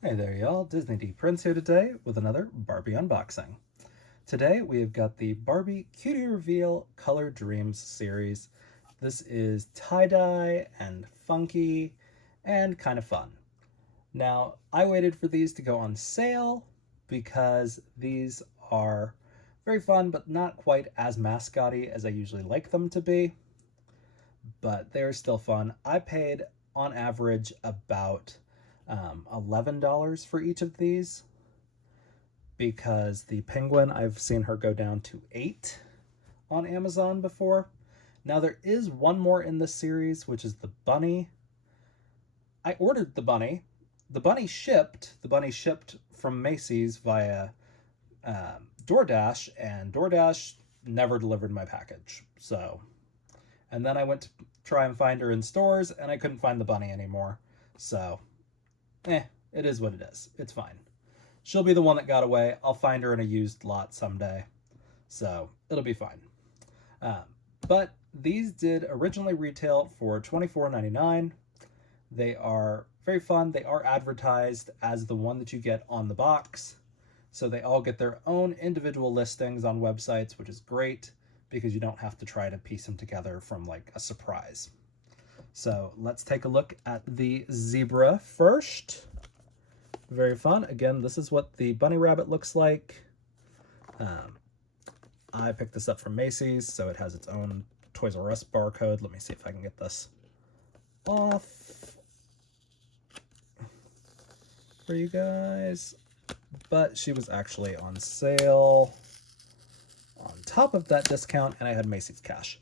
Hey there y'all, Disney D Prince here today with another Barbie unboxing. Today we have got the Barbie Cutie Reveal Color Dreams series. This is tie-dye and funky and kind of fun. Now, I waited for these to go on sale because these are very fun but not quite as mascot-y as I usually like them to be, but they're still fun. I paid on average about $11 for each of these because the penguin, I've seen her go down to 8 on Amazon before. Now there is one more in this series, which is the bunny. I ordered the bunny. The bunny shipped. The bunny shipped from Macy's via DoorDash, and DoorDash never delivered my package. So, and then I went to try and find her in stores, and I couldn't find the bunny anymore. So, it is what it is. It's fine. She'll be the one that got away. I'll find her in a used lot someday. So it'll be fine. Um, but these did originally retail for $24.99. They are very fun. They are advertised as the one that you get on the box. So they all get their own individual listings on websites, which is great because you don't have to try to piece them together from like a surprise. So let's take a look at the zebra first. Very fun. Again, this is what the bunny rabbit looks like. I picked this up from Macy's, so it has its own Toys R Us barcode. Let me see if I can get this off for you guys. But she was actually on sale on top of that discount, and I had Macy's cash.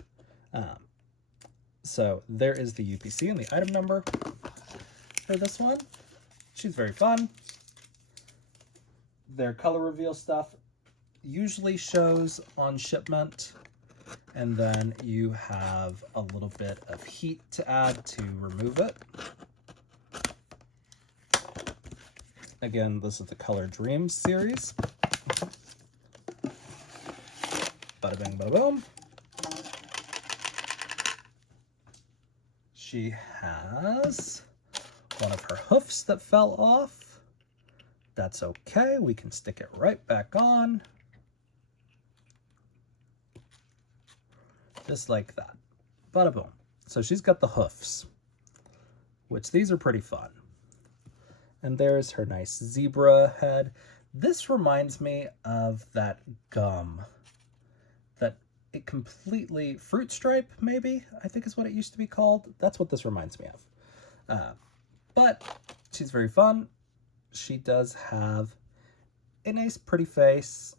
So there is the UPC and the item number for this one. She's very fun. Their color reveal stuff usually shows on shipment, and then you have a little bit of heat to add to remove it. Again, this is the Color Dreams series. Bada bing, bada boom. She has one of her hoofs that fell off. That's okay, we can stick it right back on. Just like that. Bada boom. So she's got the hoofs, which these are pretty fun. And there's her nice zebra head. This reminds me of that gum that it completely, Fruit Stripe maybe, I think is what it used to be called. That's what this reminds me of. But she's very fun. She does have a nice pretty face.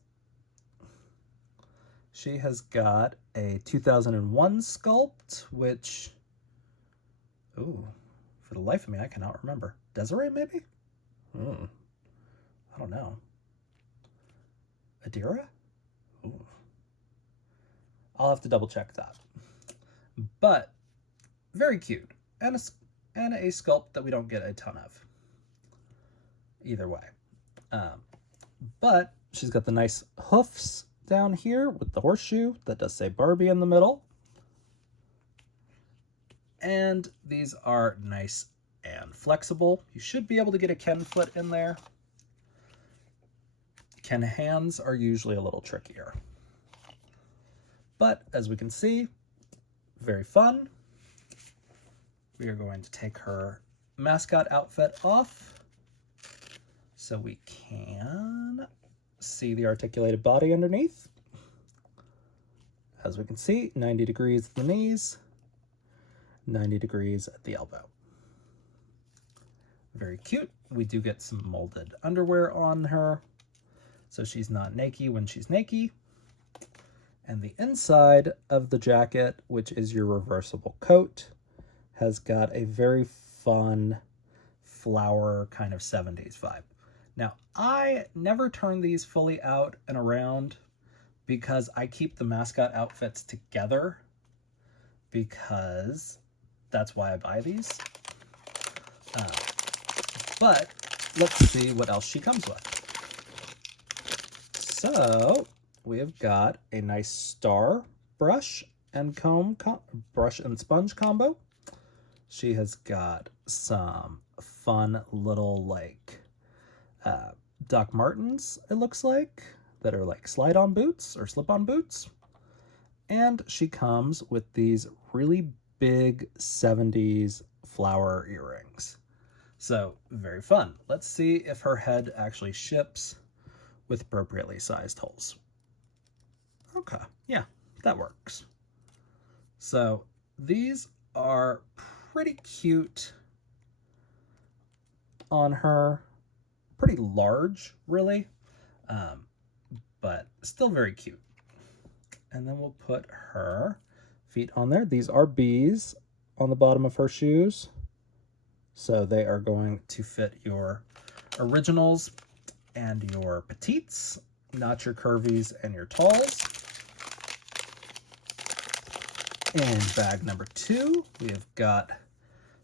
She has got a 2001 sculpt, which, ooh, for the life of me, I cannot remember. Desiree, maybe? I don't know. Adira? Ooh. I'll have to double check that. But very cute, and a sculpt that we don't get a ton of. Either way. But she's got the nice hoofs down here with the horseshoe that does say Barbie in the middle. And these are nice and flexible. You should be able to get a Ken foot in there. Ken hands are usually a little trickier. But as we can see, very fun. We are going to take her mascot outfit off so we can see the articulated body underneath. As we can see, 90 degrees at the knees, 90 degrees at the elbow. Very cute. We do get some molded underwear on her, so she's not naked when she's naked. And the inside of the jacket, which is your reversible coat, has got a very fun flower kind of 70s vibe. Now, I never turn these fully out and around because I keep the mascot outfits together, because that's why I buy these. But let's see what else she comes with. So we have got a nice star brush and comb, brush and sponge combo. She has got some fun little like Doc Martens, it looks like, that are like slide-on boots or slip-on boots. And she comes with these really big 70s flower earrings. So, very fun. Let's see if her head actually ships with appropriately sized holes. Okay, yeah, that works. So, these are pretty cute on her. Pretty large, really, but still very cute. And then we'll put her feet on there. These are B's on the bottom of her shoes. So they are going to fit your originals and your petites, not your curvies and your talls. And bag number 2, we have got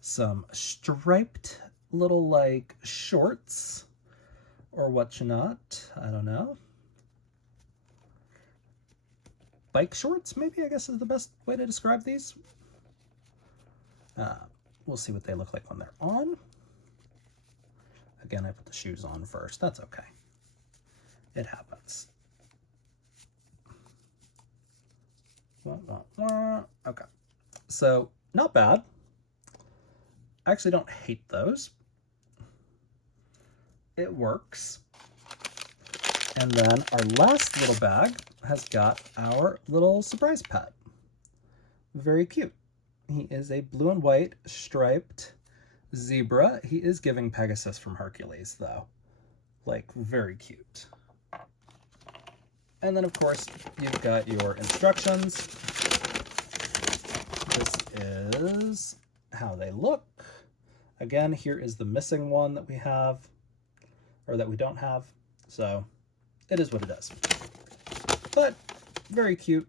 some striped little like shorts or what you not, I don't know. Bike shorts, maybe, I guess is the best way to describe these. We'll see what they look like when they're on. Again, I put the shoes on first. That's okay. It happens. Okay. So, not bad. I actually don't hate those. It works. And then our last little bag has got our little surprise pet. Very cute. He is a blue and white striped zebra. He is giving Pegasus from Hercules, though. Like, very cute. And then, of course, you've got your instructions. This is how they look. Again, here is the missing one that we have, or that we don't have. So, it is what it is. But, very cute.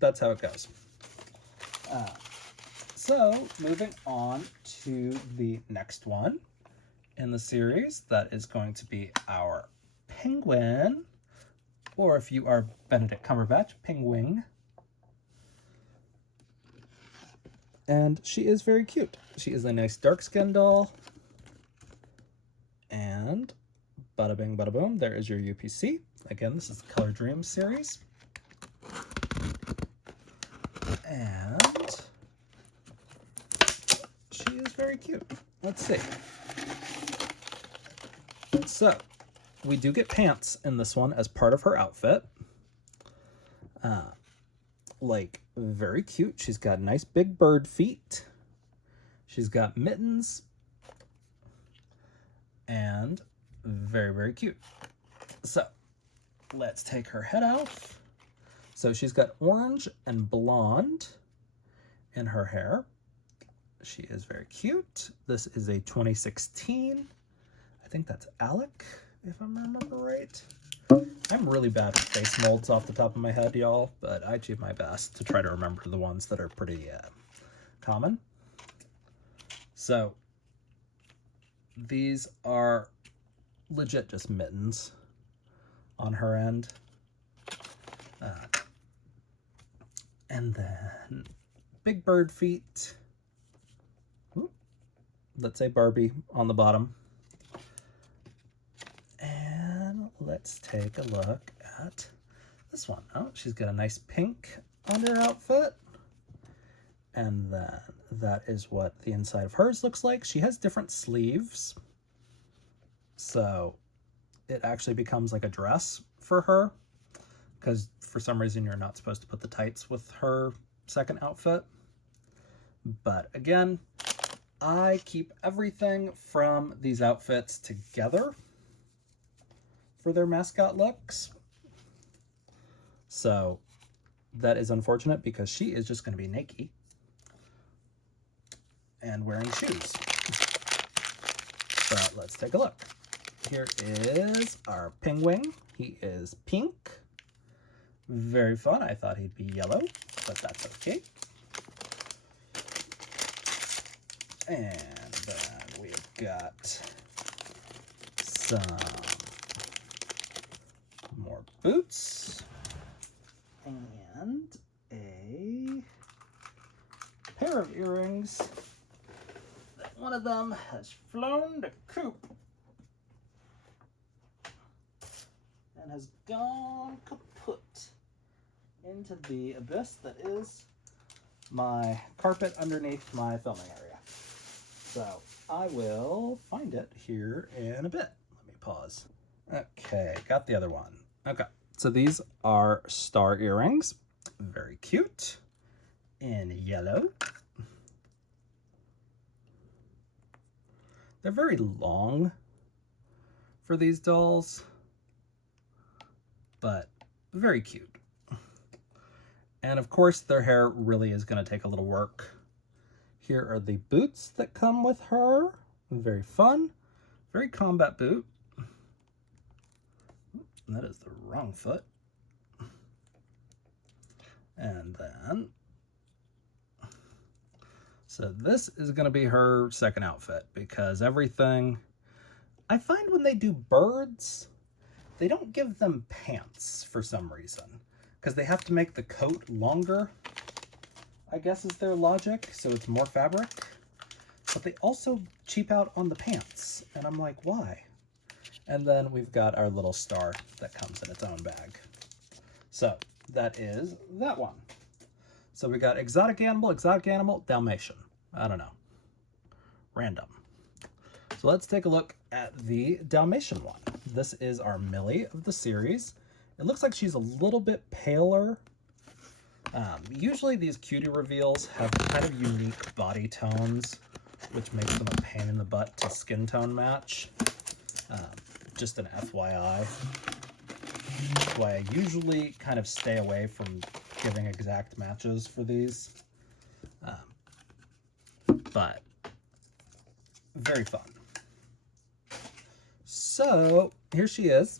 That's how it goes. So, moving on to the next one in the series, that is going to be our penguin, or if you are Benedict Cumberbatch, penguin. And she is very cute. She is a nice dark skin doll. And bada bing, bada boom, there is your UPC. Again, this is the Color Dreams series. And she is very cute. Let's see. So, we do get pants in this one as part of her outfit. Like, very cute. She's got nice big bird feet. She's got mittens. And very, very cute. So, let's take her head off. So she's got orange and blonde in her hair. She is very cute. This is a 2016. I think that's Alec, if I remember right. I'm really bad with face molds off the top of my head, y'all, but I do my best to try to remember the ones that are pretty common. So these are legit just mittens on her end. And then big bird feet. Ooh, let's say Barbie on the bottom. And let's take a look at this one. Oh, she's got a nice pink under outfit. And then that is what the inside of hers looks like. She has different sleeves. So it actually becomes like a dress for her, because for some reason you're not supposed to put the tights with her second outfit. But again, I keep everything from these outfits together for their mascot looks. So that is unfortunate because she is just going to be naked and wearing shoes. But let's take a look. Here is our penguin. He is pink. Very fun. I thought he'd be yellow, but that's okay. And then we've got some more boots and a pair of earrings. One of them has flown the coop. has gone kaput into the abyss that is my carpet underneath my filming area. So I will find it here in a bit. Let me pause. Okay, got the other one. Okay, so these are star earrings. Very cute. In yellow. They're very long for these dolls, but very cute. And of course, their hair really is going to take a little work. Here are the boots that come with her. Very fun. Very combat boot. That is the wrong foot. And then, so this is going to be her second outfit, because everything, I find when they do birds, they don't give them pants for some reason, because they have to make the coat longer, I guess is their logic, so it's more fabric. But they also cheap out on the pants, and I'm like, why? And then we've got our little star that comes in its own bag. So that is that one. So we got exotic animal, Dalmatian. I don't know. Random. So let's take a look at the Dalmatian one. This is our Millie of the series. It looks like she's a little bit paler. Usually these Cutie reveals have kind of unique body tones, which makes them a pain in the butt to skin tone match. Just an FYI. That's why I usually kind of stay away from giving exact matches for these. But very fun. So here she is.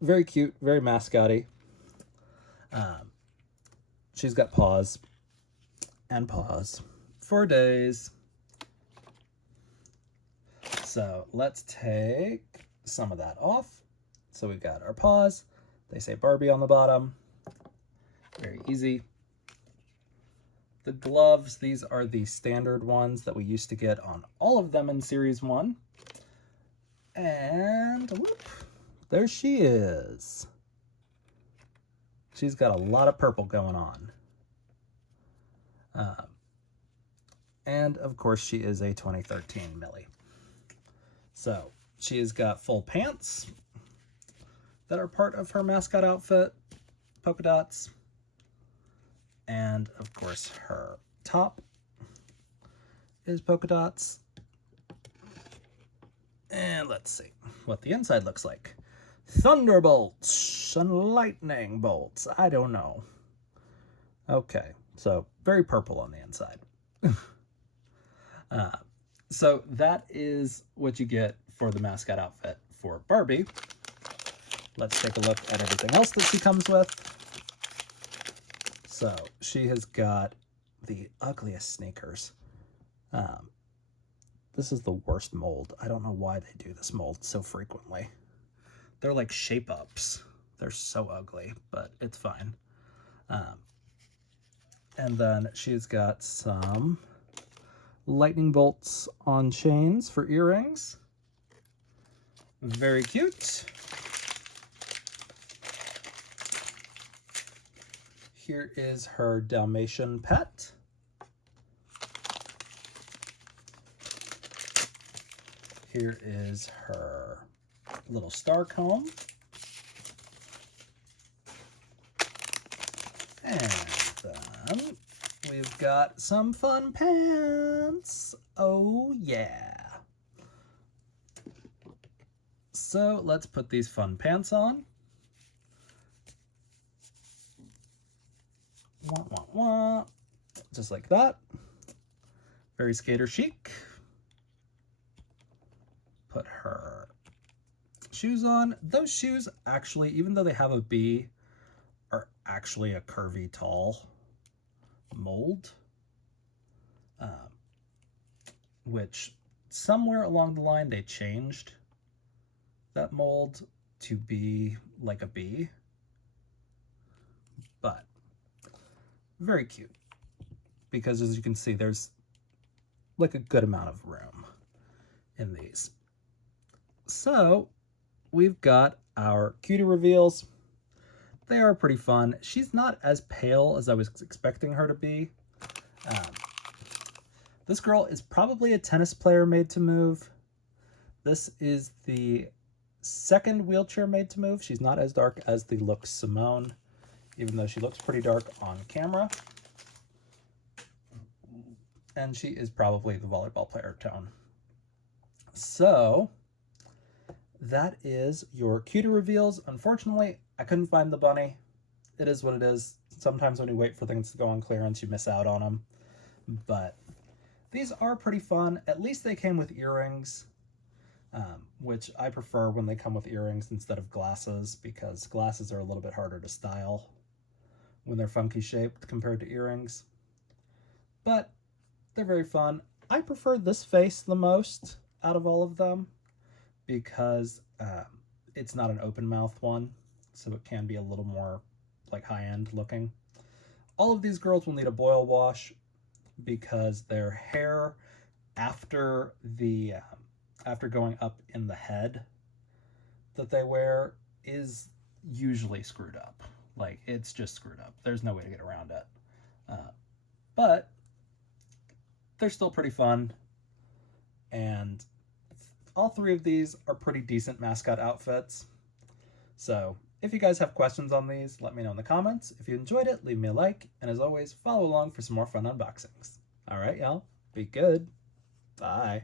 Very cute, very mascot-y. She's got paws and paws for days. So let's take some of that off. So we've got our paws. They say Barbie on the bottom. Very easy. The gloves, these are the standard ones that we used to get on all of them in Series 1. And whoop, there she is. She's got a lot of purple going on. And of course she is a 2013 Millie. So she has got full pants that are part of her mascot outfit, polka dots. And of course her top is polka dots. And let's see what the inside looks like. Thunderbolts and lightning bolts. I don't know. Okay, so very purple on the inside. So that is what you get for the mascot outfit for Barbie. Let's take a look at everything else that she comes with. So she has got the ugliest sneakers. This is the worst mold. I don't know why they do this mold so frequently. They're like shape-ups. They're so ugly, but it's fine. And then she's got some lightning bolts on chains for earrings. Very cute. Here is her Dalmatian pet. Here is her little star comb. And then we've got some fun pants. Oh yeah. So let's put these fun pants on. Wah, wah, wah. Just like that. Very skater chic. Put her shoes on. Those shoes actually, even though they have a B, are actually a curvy tall mold. Which somewhere along the line they changed that mold to be like a B. But very cute, because as you can see, there's like a good amount of room in these. So we've got our Cutie reveals. They are pretty fun. She's not as pale as I was expecting her to be. Um, this girl is probably a tennis player made to move. This is the second wheelchair made to move. She's not as dark as the look Simone, even though she looks pretty dark on camera. And she is probably the volleyball player tone. So that is your Cutie reveals. Unfortunately, I couldn't find the bunny. It is what it is. Sometimes when you wait for things to go on clearance, you miss out on them. But these are pretty fun. At least they came with earrings, which I prefer when they come with earrings instead of glasses, because glasses are a little bit harder to style when they're funky shaped compared to earrings. But they're very fun. I prefer this face the most out of all of them because it's not an open mouth one, so it can be a little more like high-end looking. All of these girls will need a boil wash because their hair after going up in the head that they wear is usually screwed up. Like, it's just screwed up. There's no way to get around it. But they're still pretty fun, and all three of these are pretty decent mascot outfits. So if you guys have questions on these, let me know in the comments. If you enjoyed it, leave me a like, and as always, follow along for some more fun unboxings. All right, y'all, be good. Bye.